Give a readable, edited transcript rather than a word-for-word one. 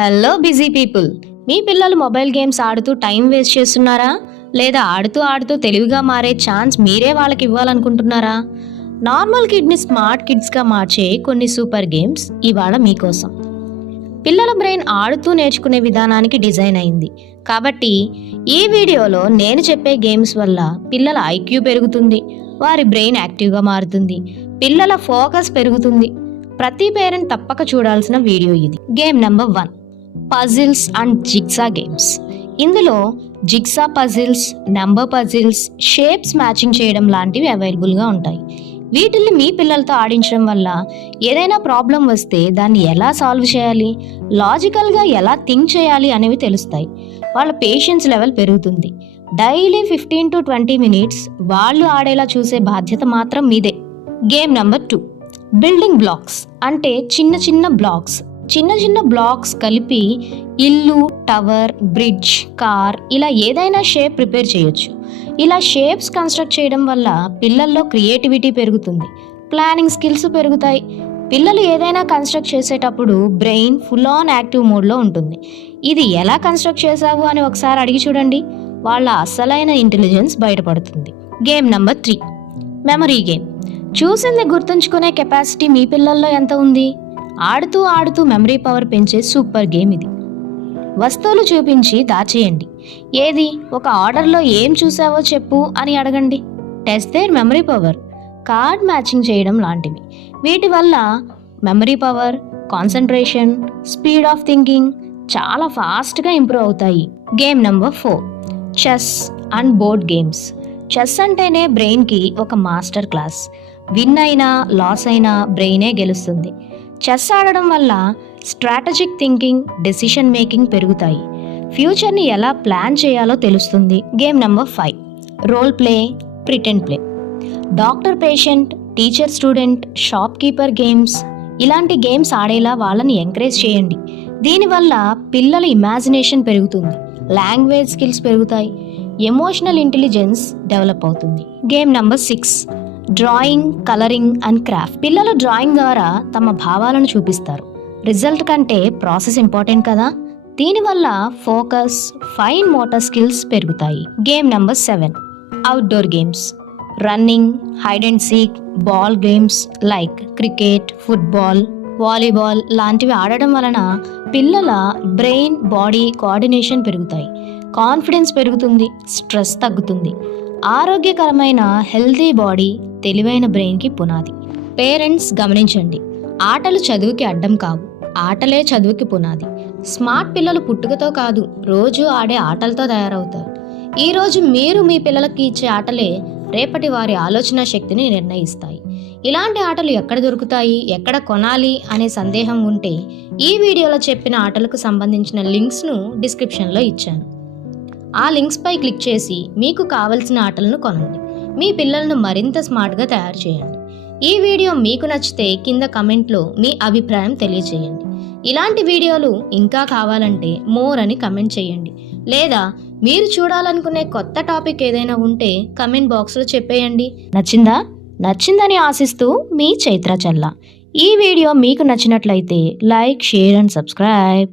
Hello busy people, మీ పిల్లలు mobile games ఆడుతూ time waste చేస్తున్నారా? లేదా ఆడుతూ ఆడుతూ తెలివిగా మారే ఛాన్స్ మీరే వాళ్ళకి ఇవ్వాలనుకుంటున్నారా? నార్మల్ కిడ్ని స్మార్ట్ కిడ్స్గా మార్చే కొన్ని సూపర్ గేమ్స్ ఇవాళ మీకోసం. పిల్లల బ్రెయిన్ ఆడుతూ నేర్చుకునే విధానానికి డిజైన్ అయింది కాబట్టి ఈ వీడియోలో నేను చెప్పే గేమ్స్ వల్ల పిల్లల ఐక్యూ పెరుగుతుంది, వారి బ్రెయిన్ యాక్టివ్గా మారుతుంది, పిల్లల ఫోకస్ పెరుగుతుంది. ప్రతి పేరెంట్ తప్పక చూడాల్సిన వీడియో ఇది. Game number 1, puzzles and jigsaw games. ఇందులో jigsaw puzzles, number puzzles, shapes matching చేయడం లాంటివి అవైలబుల్గా ఉంటాయి. వీటిల్ని మీ పిల్లలతో ఆడించడం వల్ల ఏదైనా ప్రాబ్లం వస్తే దాన్ని ఎలా సాల్వ్ చేయాలి, లాజికల్గా ఎలా థింక్ చేయాలి అనేవి తెలుస్తాయి. వాళ్ళ పేషెన్స్ లెవెల్ పెరుగుతుంది. డైలీ 15 to 20 minutes వాళ్ళు ఆడేలా చూసే బాధ్యత మాత్రం మీదే. Game number 2, building blocks. అంటే చిన్న చిన్న బ్లాక్స్ కలిపి ఇల్లు, టవర్, బ్రిడ్జ్, కార్ ఇలా ఏదైనా షేప్ ప్రిపేర్ చేయొచ్చు. ఇలా షేప్స్ కన్స్ట్రక్ట్ చేయడం వల్ల పిల్లల్లో క్రియేటివిటీ పెరుగుతుంది, ప్లానింగ్ స్కిల్స్ పెరుగుతాయి. పిల్లలు ఏదైనా కన్స్ట్రక్ట్ చేసేటప్పుడు బ్రెయిన్ ఫుల్ ఆన్ యాక్టివ్ మోడ్లో ఉంటుంది. ఇది ఎలా కన్స్ట్రక్ట్ చేసావు అని ఒకసారి అడిగి చూడండి, వాళ్ళ అసలైన ఇంటెలిజెన్స్ బయటపడుతుంది. Game number 3, memory game. చూసింది గుర్తుంచుకునే కెపాసిటీ మీ పిల్లల్లో ఎంత ఉంది? ఆడుతూ ఆడుతూ మెమరీ పవర్ పెంచే సూపర్ గేమ్ ఇది. వస్తువులు చూపించి దాచేయండి. ఏది ఒక ఆర్డర్లో ఏం చూసావో చెప్పు అని అడగండి. Test their memory power. Card matching చేయడం లాంటివి. వీటి వల్ల memory power, concentration, speed of thinking చాలా ఫాస్ట్గా ఇంప్రూవ్ అవుతాయి. Game number 4, chess and board games. Chess అంటేనే బ్రెయిన్కి ఒక మాస్టర్ క్లాస్. విన్ అయినా లాస్ అయినా బ్రెయినే గెలుస్తుంది. చెస్ ఆడడం వల్ల స్ట్రాటజిక్ థింకింగ్, డెసిషన్ మేకింగ్ పెరుగుతాయి. ఫ్యూచర్ని ఎలా ప్లాన్ చేయాలో తెలుస్తుంది. Game number 5, role play, pretend play. Doctor patient, teacher student, shopkeeper games. ఇలాంటి గేమ్స్ ఆడేలా వాళ్ళని ఎంకరేజ్ చేయండి. దీనివల్ల పిల్లల ఇమాజినేషన్ పెరుగుతుంది, లాంగ్వేజ్ స్కిల్స్ పెరుగుతాయి, ఎమోషనల్ ఇంటెలిజెన్స్ డెవలప్ అవుతుంది. Game number 6, drawing, colouring and craft. పిల్లలు డ్రాయింగ్ ద్వారా తమ భావాలను చూపిస్తారు. రిజల్ట్ కంటే ప్రాసెస్ ఇంపార్టెంట్ కదా. దీనివల్ల ఫోకస్, ఫైన్ మోటార్ స్కిల్స్ పెరుగుతాయి. Game number 7, outdoor games. Running, hide and seek, ball games like cricket, football, volleyball లాంటివి ఆడడం వలన పిల్లల బ్రెయిన్, బాడీ కోఆర్డినేషన్ పెరుగుతాయి, కాన్ఫిడెన్స్ పెరుగుతుంది, స్ట్రెస్ తగ్గుతుంది. ఆరోగ్యకరమైన హెల్తీ బాడీ తెలివైన బ్రెయిన్కి పునాది. పేరెంట్స్ గమనించండి, ఆటలు చదువుకి అడ్డం కావు, ఆటలే చదువుకి పునాది. స్మార్ట్ పిల్లలు పుట్టుకతో కాదు, రోజు ఆడే ఆటలతో తయారవుతారు. ఈరోజు మీరు మీ పిల్లలకి ఇచ్చే ఆటలే రేపటి వారి ఆలోచన శక్తిని నిర్ణయిస్తాయి. ఇలాంటి ఆటలు ఎక్కడ దొరుకుతాయి, ఎక్కడ కొనాలి అనే సందేహం ఉంటే ఈ వీడియోలో చెప్పిన ఆటలకు సంబంధించిన లింక్స్ను డిస్క్రిప్షన్లో ఇచ్చాను. ఆ లింక్స్పై క్లిక్ చేసి మీకు కావలసిన ఆటలను కొనండి. మీ పిల్లలను మరింత స్మార్ట్గా తయారు చేయండి. ఈ వీడియో మీకు నచ్చితే కింద కమెంట్లో మీ అభిప్రాయం తెలియచేయండి. ఇలాంటి వీడియోలు ఇంకా కావాలంటే మోర్ అని కమెంట్ చేయండి. లేదా మీరు చూడాలనుకునే కొత్త టాపిక్ ఏదైనా ఉంటే కమెంట్ బాక్స్లో చెప్పేయండి. నచ్చిందని ఆశిస్తూ మీ చైత్ర చల్లా. ఈ వీడియో మీకు నచ్చినట్లయితే లైక్, షేర్ అండ్ సబ్స్క్రైబ్.